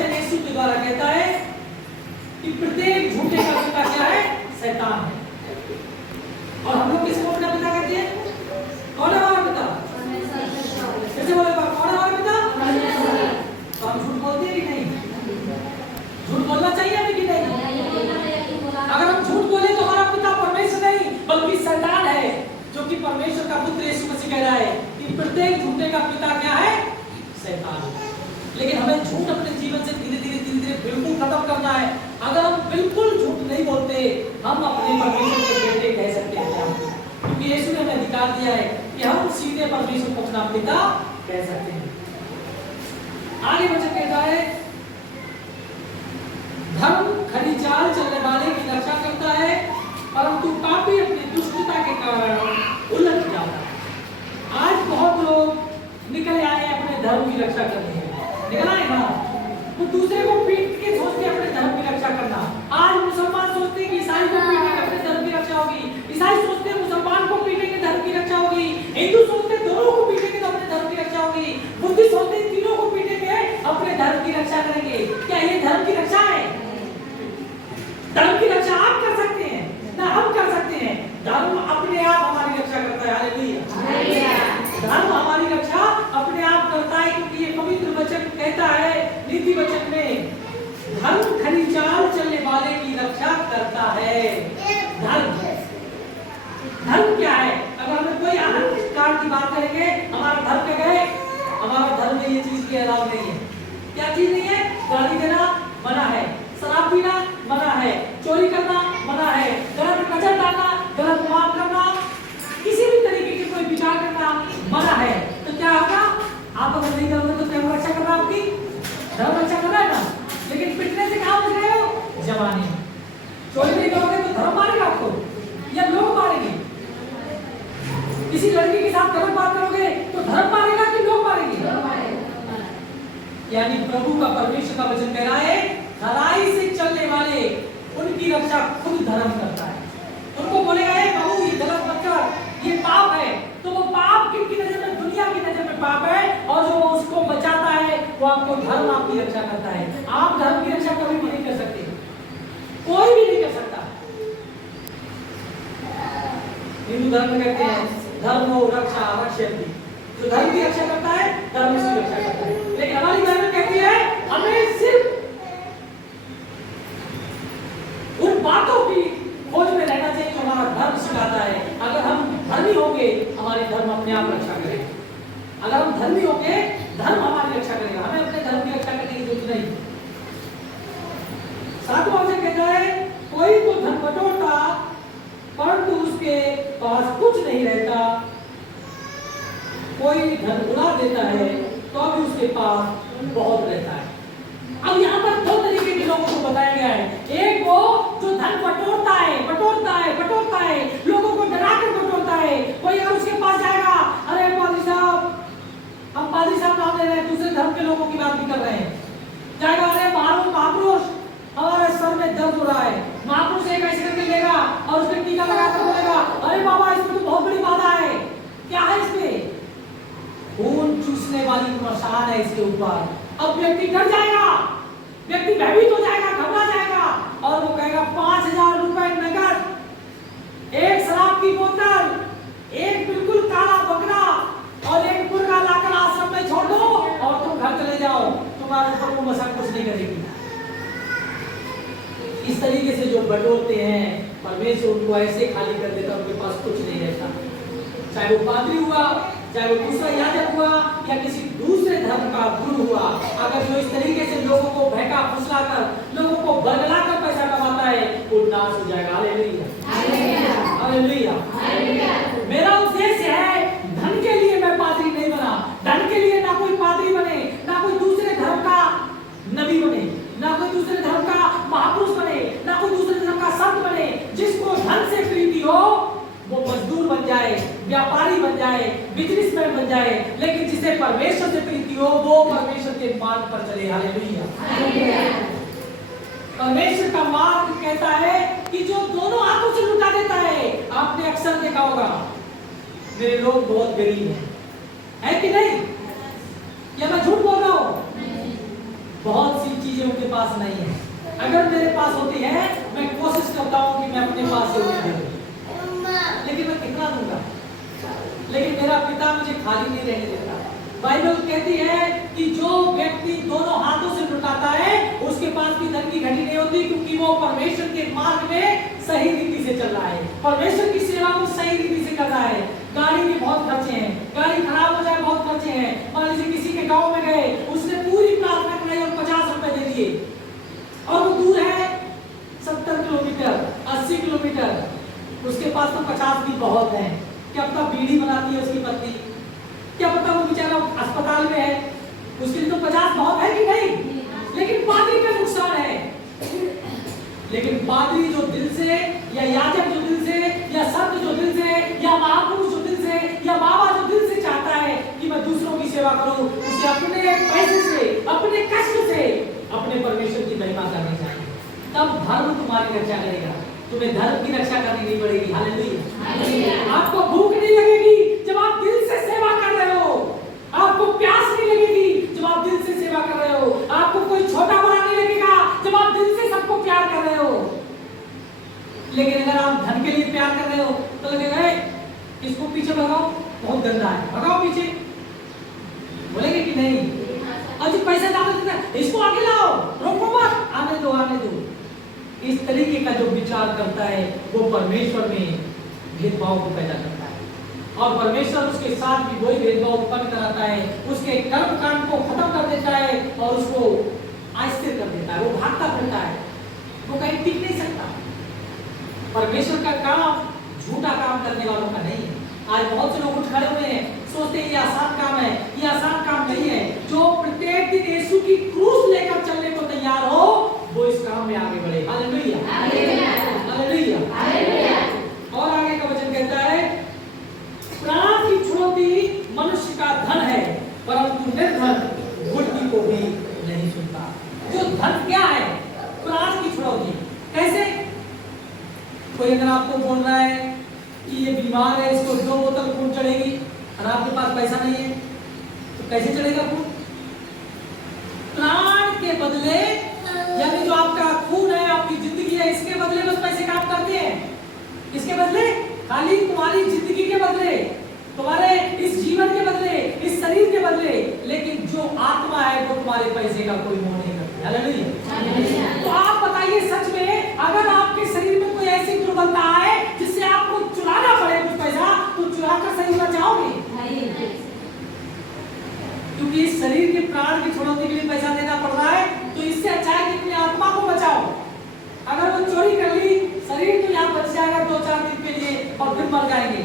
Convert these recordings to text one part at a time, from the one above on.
वचन यीशु के द्वारा कहता है कि प्रत्येक झूठे का पिता क्या है? शैतान है। और हम लोग किसको अपना पिता कहते हैं? कौन है हमारा पिता? कैसे बोले कौन है हमारा पिता? तो हम झूठ बोलते हैं कि नहीं? झूठ बोलना चाहिए कि नहीं? अगर हम झूठ बोले तो हमारा पिता परमेश्वर नहीं बल्कि शैतान है, जो कि परमेश्वर का पुत्र यीशु मसीह कह रहा है कि प्रत्येक झूठे का पिता क्या है? शैतान। लेकिन हमें झूठ अपने जीवन से धीरे धीरे बिल्कुल खत्म करना है। अगर हम बिल्कुल झूठ नहीं बोलते, हम अपने परमेश्वर के बेटे कह सकते हैं, क्योंकि यीशु ने हमें अधिकार दिया है कि हम सीधे परमेश्वर को अपना पिता कह सकते हैं। आगे वचन कहता है, धर्म खरी चाल चलने वाले की रक्षा करता है, परंतु पापी अपनी दुष्टता के कारण उलझ जाता है। आज बहुत लोग निकल आए अपने धर्म की रक्षा करने, निकल आए ना, वो दूसरे को पीट के सोचते अपने धर्म की रक्षा करना। आज मुसलमान सोचते कि ईसाई को पीटेंगे अपने धर्म की रक्षा होगी, ईसाई सोचते मुसलमान को पीटेंगे धर्म की रक्षा होगी, हिंदू सोचते दोनों को पीटेंगे तो अपने धर्म की रक्षा होगी, बुद्धिस्ट सोचते तीनों को पीटेंगे अपने धर्म की रक्षा करेंगे। क्या ये धर्म की रक्षा है? धर्म की रक्षा आप कर सकते हैं ना हम कर सकते हैं? धर्म अपने आप हमारी रक्षा करता है। हालेलुया। धर्म हमारी रक्षा अपने आप करता है, क्योंकि ये पवित्र वचन कहता है नीति वचन में, धर्म खरी चाल चलने वाले की रक्षा करता है। धर्म क्या है? अगर हमें कोई अहंकार की बात करेंगे, हमारा धर्म क्या है? हमारा धर्म में ये चीज की अलाउ नहीं है। क्या चीज नहीं है? गाली देना मना है, शराब पीना मना है, चोरी करना मना है, गलत नजर डालना, गलत बात करना, किसी भी तरीके के कोई विचार करना मना है। तो क्या होगा? आप अगर नहीं करोगे तो धर्म रक्षा करना, आपकी धर्म रक्षा करना है ना। लेकिन पिटने से कहाँ बच गए हो? जवानी। चोरी नहीं करोगे तो धर्म मारेगा आपको या लोग मारेंगे? किसी लड़की के साथ गलत बात करोगे तो धर्म मारेगा कि लोग मारेंगे? यानी प्रभु का परमेश्वर का वचन कह रहा है, खराई से चलने वाले उनकी रक्षा खुद धर्म करता है। उनको बोलेगा प्रभु ये गलत मत कर, ये पाप है, तो वो पाप किसकी नजर में? दुनिया की नजर में पाप है, और जो उसको बचाता है वो आपको धर्म आपकी रक्षा करता है। आप धर्म की रक्षा कभी भी नहीं कर सकते, कोई भी नहीं कर सकता। हिंदू धर्म में कहते हैं धर्मो रक्षा रक्षयति, जो धर्म की रक्षा करता है धर्म उसकी रक्षा करता है। लेकिन हमारी बाइबल कहती है हमें सिर्फ उन बातों की खोज में रहना चाहिए जो हमारा धर्म सिखाता है। अगर हम धर्मी होंगे, हमारे धर्म अपने आप रक्षा करेगा। अगर हम धर्मी होंगे, धर्म हमारी रक्षा करेगा, हमें अपने धर्म की रक्षा करने की जरूरत नहीं। सातवां वचन कहता है, कोई तो धन बटोरता परंतु उसके पास कुछ नहीं रहता, कोई धन उड़ा देता है तो भी उसके पास बहुत रहता है। अब यहाँ पर दो तरीके के लोगों को बताया गया है। एक वो जो धन बटोरता है, लोगों को डरा कर बटोरता है। कोई अगर उसके पास जाएगा, अरे पादरी साहब, हम पादरी साहब नाम ले रहे हैं, दूसरे धर्म के लोगों की बात भी कर रहे हैं, जाएगा, अरे महापुरुष हमारे सर में दर्द हो रहा है, महापुरुष एक ऐसे करके लेगा और उसके टीका लगाकर बोलेगा, अरे बाबा इसमें तो बहुत बड़ी बाधा है। क्या है इसमें? खून चूसने वाली मशान है इसके ऊपर। अब व्यक्ति डर जाएगा, व्यक्ति भयभीत हो जाएगा, घबरा जाएगा, और वो कहेगा 5000 रुपए नगद, एक शराब की बोतल, एक बिल्कुल काला बकरा और एक मुर्गा लाकर आश्रम में छोड़ दो और तुम घर चले जाओ, तुम्हारे ऊपर वो मशान कुछ नहीं करेगी। इस तरीके से जो बटोरते हैं, परमेश्वर उनको ऐसे खाली कर देता, उनके पास कुछ नहीं रहता। चाहे वो पादरी हुआ, चाहे वो दूसरा याजक हुआ, या किसी दूसरे धर्म का गुरु हुआ, अगर जो इस तरीके से लोगों को बहका फुसला कर, लोगों को बरगला कर पैसा कमाता है, वो नाश हो जाएगा। Hallelujah, hallelujah, hallelujah. मेरा उद्देश्य है, धन के लिए मैं पादरी नहीं बना, धन के लिए ना कोई पादरी बने, ना कोई दूसरे धर्म का नबी बने, ना कोई दूसरे धर्म का महापुरुष बने, ना कोई दूसरे धर्म का संत बने। जिसको धन से प्रीति हो वो मजदूर बन जाए, व्यापारी बन जाए, बिजनेसमैन बन जाए, लेकिन जिसे परमेश्वर से प्रीति हो वो परमेश्वर के मार्ग पर चले। हालेलुया। परमेश्वर का मार्ग कहता है कि जो दोनों हाथों से लुटा देता है। आपने अक्सर देखा होगा, मेरे लोग बहुत गरीब हैं, है कि नहीं? या मैं झूठ बोल रहा हूँ? बहुत सी चीजें चीजें उनके पास नहीं है। अगर मेरे पास होती है मैं कोशिश करता हूँ कि मैं अपने पास से उन्हें दे दूं, लेकिन मैं कितना दूंगा? लेकिन मेरा पिता मुझे खाली नहीं रहने देता। बाइबल कहती है कि जो व्यक्ति दोनों हाथों से लुटाता है उसके पास भी धन की घटी नहीं होती, क्योंकि वो परमेश्वर के मार्ग में सही रीति से चल रहा है, परमेश्वर की सेवा को सही रीति से कर रहा है। गाड़ी के बहुत खर्चे हैं, गाड़ी खराब हो जाए बहुत खर्चे हैं। मान लीजिए किसी के गांव में गए, उसने पूरी प्रार्थना कराई और 50 रुपए दे दिए, और वो दूर है 70 किलोमीटर 80 किलोमीटर, उसके पास तो 50 भी बहुत है। क्या पता बीड़ी बनाती है उसकी पत्नी, क्या पता वो बेचारा अस्पताल में है, उसके लिए तो 50 बहुत है कि नहीं? लेकिन पादरी का नुकसान है। लेकिन पादरी जो दिल से, या याजक जो दिल से, या संत जो दिल से, या महापुरुष जो दिल से, या बाबा जो दिल से चाहता है कि मैं दूसरों की सेवा करूं, उसे अपने पैसे से, अपने कष्ट से अपने परमेश्वर की महिमा करनी चाहिए। तब धर्म तुम्हारी रक्षा करेगा, तुम्हें धर्म की रक्षा करनी नहीं पड़ेगी। हालेलुया। आपको भूख नहीं लगेगी जब आप दिल से सेवा कर रहे हो, आपको प्यास नहीं लगेगी जब आप दिल से सेवा कर रहे हो, आपको कोई छोटा बड़ा नहीं लगेगा जब आप दिल से सबको प्यार कर रहे हो। लेकिन अगर आप धन के लिए प्यार कर रहे हो तो लगेगा इसको पीछे भगाओ, बहुत गंदा है, भगाओ पीछे, बोलेंगे कि नहीं? और जो पैसा ज्यादा देता है इसको आगे लाओ, रोको मत, आने दो आने दो। इस तरीके का जो विचार करता है वो परमेश्वर में भेदभाव को पैदा करता है, और परमेश्वर उसके साथ भी वही भेदभाव उत्पन्न कराता है, उसके कर्म कांड को खत्म कर देता है और उसको अस्थिर कर देता है। वो भागता फिरता है, वो कहीं टिक नहीं सकता। परमेश्वर का काम झूठा काम करने वालों का नहीं है। आज बहुत से लोग उठ खड़े हुए हैं, सोचते हैं ये आसान काम है, ये आसान काम नहीं है। जो प्रत्येक दिन यीशु की क्रूस लेकर चलने को तैयार हो वो इस काम में आगे बढ़े। Hallelujah, hallelujah, hallelujah. और आगे का वचन कहता है प्राण की छुड़ौती मनुष्य का धन है, परंतु निर्धन बुद्धि को भी नहीं सुनता। जो धन क्या है? प्राण की छुड़ौती। कैसे? कोई अगर आपको बोल रहा है कि ये बीमार है, इसको 2 बोतल खून चढ़ेगी, और आपके पास पैसा नहीं है तो कैसे चढ़ेगा खून? प्राण के बदले, यानी जो आपका खून है, आपकी जिंदगी है, इसके बदले बस पैसे काम करते हैं। इसके बदले खाली तुम्हारी जिंदगी के बदले, तुम्हारे इस जीवन के बदले, इस शरीर के बदले, लेकिन जो आत्मा है वो तुम्हारे पैसे का कोई मोह नहीं करती। हालेलुया। तो आप बताइए सच में अगर आपके शरीर में कोई ऐसी दुर्बलता है जिससे आपको चुराना पड़े कुछ पैसा, तो चुरा कर शरीर बचाओगे? क्योंकि इस शरीर के प्राण की छुड़ौती के लिए पैसा देना पड़ रहा है, तो इससे अच्छा है कि अपनी आत्मा को बचाओ। अगर वो चोरी कर ली, शरीर तो यहाँ बच जाएगा 2-4 दिन के लिए और फिर मर जाएंगे,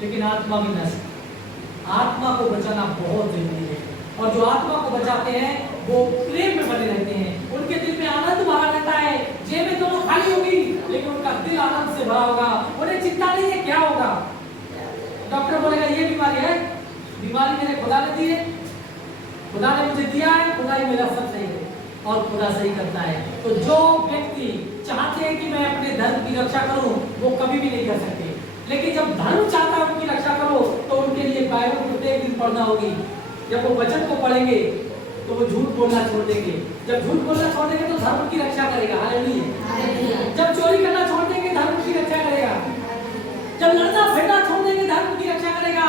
लेकिन आत्मा भी नष्ट। आत्मा को बचाना बहुत जरूरी है, और जो आत्मा को बचाते हैं वो प्रेम में बने रहते हैं, उनके दिल में आनंद भरा रहता है। जेबें दोनों खाली होगी लेकिन उनका दिल आनंद से भरा होगा, उन्हें चिंता नहीं है क्या होगा। डॉक्टर बोलेगा ये बीमारी है, बीमारी मेरे खुदा ने दी है, खुदा ने मुझे दिया है, खुदा ही मेरा सब सही है, और खुदा सही करता है। तो जो व्यक्ति चाहते हैं कि मैं अपने धर्म की रक्षा करूं वो कभी भी नहीं कर सकते, लेकिन जब धर्म चाहता है उनकी रक्षा करो तो उनके लिए बाइबल प्रत्येक दिन पढ़ना होगी। जब वो वचन को पढ़ेंगे तो वो झूठ बोलना छोड़ देंगे, जब झूठ बोलना छोड़ देंगे तो धर्म की रक्षा करेगा। हालेलुया। जब चोरी करना छोड़ देंगे धर्म की रक्षा करेगा, जब लड़ना फिरना छोड़ देंगे धर्म की रक्षा करेगा।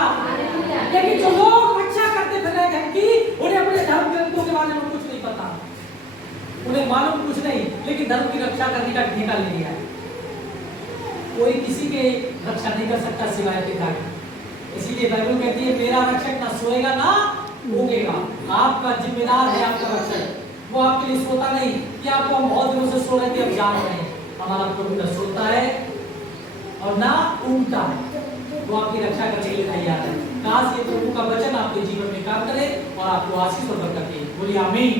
लेकिन जो लोग रक्षा करते फिर रहे धर्म की, उन्हें अपने धर्म ग्रंथों के बारे में कुछ नहीं पता, उन्हें मालूम कुछ नहीं, लेकिन धर्म की रक्षा करने का ठेका ले लिया है। कोई किसी के रक्षा नहीं कर सकता सिवाय पिता के। इसीलिए बाइबल कहती है मेरा रक्षक ना सोएगा ना ऊँघेगा। आपका जिम्मेदार है आपका रक्षक, वो आपके लिए सोता नहीं कि आपको हम बहुत दिनों से सो रहे थे अब जाग रहे हैं। हमारा प्रभु न सोता है और ना ऊँघता है, वो आपकी रक्षा करने के लिए तैयार है। काश ये प्रभु का वचन आपके जीवन में काम करे और आपको आशीष और बरकत दे। बोलिए आमीन।